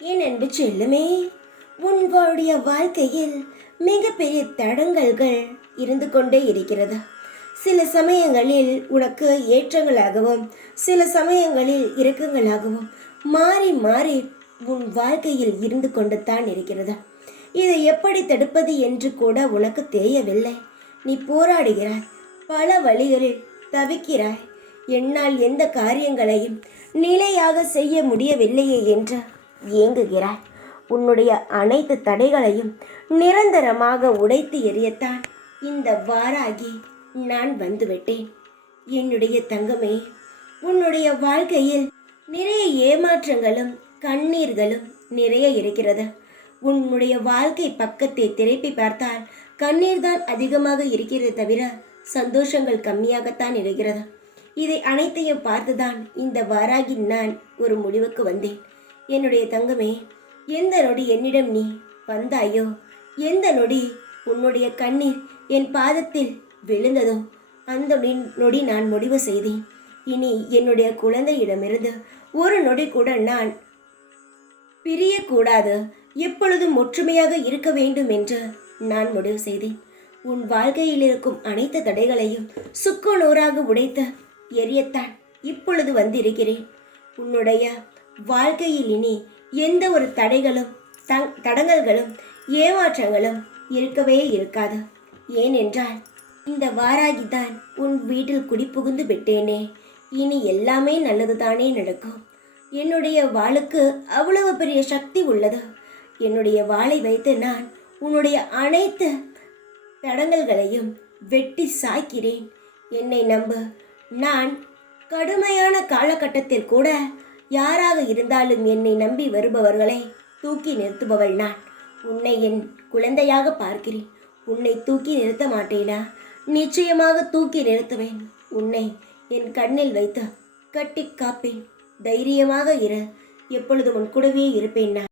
என் அன்பு செல்லுமே, உன்னுடைய வாழ்க்கையில் மிகப்பெரிய தடங்கல்கள் இருந்து கொண்டே இருக்கிறது. சில சமயங்களில் உனக்கு ஏற்றங்களாகவும் சில சமயங்களில் இறக்கங்களாகவும் மாறி மாறி உன் வாழ்க்கையில் இருந்து கொண்டு தான் இருக்கிறது. இதை எப்படி தடுப்பது என்று கூட உனக்கு தெரியவில்லை. நீ போராடுகிறாய், பல வழிகளில் தவிக்கிறாய். என்னால் எந்த காரியங்களையும் நிலையாக செய்ய முடியவில்லையே என்று ஏங்குகிறாய். உன்னுடைய அனைத்து தடைகளையும் நிரந்தரமாக உடைத்து எறியத்தான் இந்த வாராகி நான் வந்துவிட்டேன். என்னுடைய தங்கமே, உன்னுடைய வாழ்க்கையில் நிறைய ஏமாற்றங்களும் கண்ணீர்களும் நிறைய இருக்கிறது. உன்னுடைய வாழ்க்கை பக்கத்தை திருப்பி பார்த்தால் கண்ணீர் தான் அதிகமாக இருக்கிறது தவிர சந்தோஷங்கள் கம்மியாகத்தான் இருக்கிறது. இதை அனைத்தையும் பார்த்துதான் இந்த வாராகி நான் ஒரு முடிவுக்கு வந்தேன். என்னுடைய தங்கமே, எந்த நொடி என்னிடம் நீ வந்தாயோ, எந்த நொடி உன்னுடைய கண்ணீர் என் பாதத்தில் விழுந்ததோ, அந்த நொடி நான் முடிவு செய்தேன். இனி என்னுடைய குழந்தையிடமிருந்து ஒரு நொடி கூட நான் பிரியக்கூடாது, எப்பொழுதும் ஒற்றுமையாக இருக்க வேண்டும் என்று நான் முடிவு செய்தேன். உன் வாழ்க்கையில் இருக்கும் அனைத்து தடைகளையும் சுக்குநூறாக உடைத்து எரியத்தான் இப்பொழுது வந்திருக்கிறேன். உன்னுடைய வாழ்க்கையில் இனி எந்த ஒரு தடங்கல்களும் ஏமாற்றங்களும் இருக்கவே இருக்காது. ஏனென்றால் இந்த வாராகி தான் உன் வீட்டில் குடிபுகுந்து விட்டேனே. இனி எல்லாமே நல்லதுதானே நடக்கும். என்னுடைய வாளுக்கு அவ்வளவு பெரிய சக்தி உள்ளது. என்னுடைய வாளை வைத்து நான் உன்னுடைய அனைத்து தடங்கல்களையும் வெட்டி சாய்க்கிறேன். என்னை நம்பு. நான் கடுமையான காலகட்டத்தில் கூட யாராக இருந்தாலும் என்னை நம்பி வருபவர்களை தூக்கி நிறுத்துபவள் நான். உன்னை என் குழந்தையாக பார்க்கிறேன். உன்னை தூக்கி நிறுத்த மாட்டேனா? நிச்சயமாக தூக்கி நிறுத்துவேன். உன்னை என் கண்ணில் வைத்து கட்டி காப்பேன். தைரியமாக இரு. எப்பொழுதும் உன் கூடவே இருப்பேன் நான்.